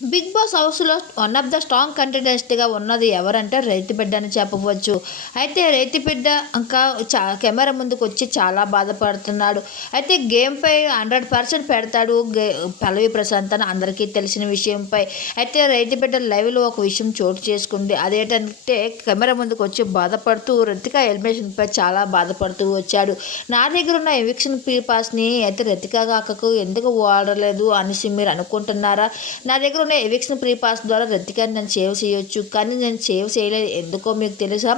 Big boss హౌస్లో one of the strong కంటెస్ట్గా ఉన్నది ఎవరంటే రైతు బిడ్డ అని చెప్పవచ్చు. అయితే రైతు బిడ్డ ఇంకా చా కెమెరా ముందుకు వచ్చి చాలా బాధపడుతున్నాడు. అయితే గేమ్పై హండ్రెడ్ పర్సెంట్ పెడతాడు గే పల్లవి ప్రశాంత్ అని అందరికీ తెలిసిన విషయంపై. అయితే రైతు బిడ్డ లైవ్లో ఒక విషయం చోటు చేసుకుంది. అదేంటంటే కెమెరా ముందుకు వచ్చి బాధపడుతూ రతిక ఎలిమినేషన్పై చాలా బాధపడుతూ వచ్చాడు. నా దగ్గర ఉన్న ఎవిక్షన్ పీపాస్ని అయితే రితిక కాకకు ఎందుకు వాడలేదు అనేసి మీరు అనుకుంటున్నారా? నా దగ్గర ఉన్న ఎవిక్షన్ ప్రీ పాస్ ద్వారా రతికాని నేను సేవ్ చేయొచ్చు. కానీ నేను సేవ్ చేయలేదు. ఎందుకో మీకు తెలుసా?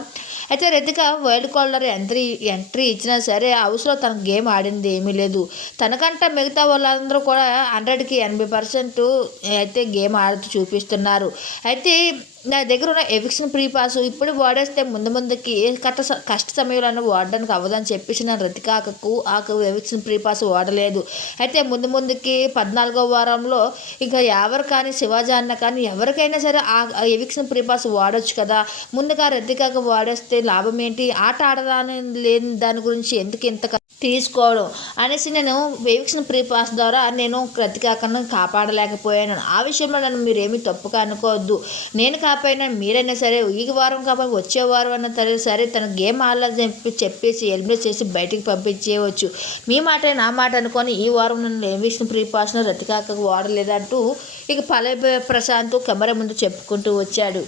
అయితే Rathika wild card entry entry ఇచ్చినా సరే హౌస్లో తన గేమ్ ఆడింది ఏమీ లేదు. తనకంటే మిగతా వాళ్ళందరూ కూడా హండ్రెడ్కి ఎనభై పర్సెంట్ అయితే గేమ్ ఆడుతూ చూపిస్తున్నారు. అయితే నా దగ్గర ఉన్న ఎవిక్షన్ ప్రీ పాస్ ఇప్పుడు వాడేస్తే ముందు ముందుకి కష్ట కష్ట సమయంలో వాడడానికి అవ్వదని చెప్పేసి నేను రతికాకకు ఆకు ఎవిక్షన్ ప్రీ పాస్ వాడలేదు. అయితే ముందు ముందుకి పద్నాలుగో వారంలో ఇంకా ఎవరు కానీ శివాజీ అన్న కానీ ఎవరికైనా సరే ఆ ఎవిక్షన్ ప్రీ పాస్ వాడొచ్చు కదా. ముందుగా రతికాక వాడేస్తే లాభం ఏంటి? ఆట ఆడదాని లేని దాని గురించి ఎందుకు ఇంత తీసుకోవడం అనేసి నేను ఎవిక్షన్ ప్రీ పాస్ ద్వారా నేను రతికాకను కాపాడలేకపోయాను. ఆ విషయంలో నన్ను మీరేమీ తప్పుగా అనుకోవద్దు. నేను కాకపోయినా మీరైనా సరే ఈ వారం కాకపోతే వచ్చే వారం అన్న సరే సరే తన గేమ్ ఆడాలని చెప్పి చెప్పేసి ఎలిమినేట్ చేసి బయటికి పంపించేయవచ్చు. మీ మాట నా మాట అనుకొని ఈ వారం నన్ను ఏం ప్రీ పాస్ను రతికాకకు వాడలేదంటూ ఇక పల్లె ప్రశాంత్ కెమెరా ముందు చెప్పుకుంటూ వచ్చాడు.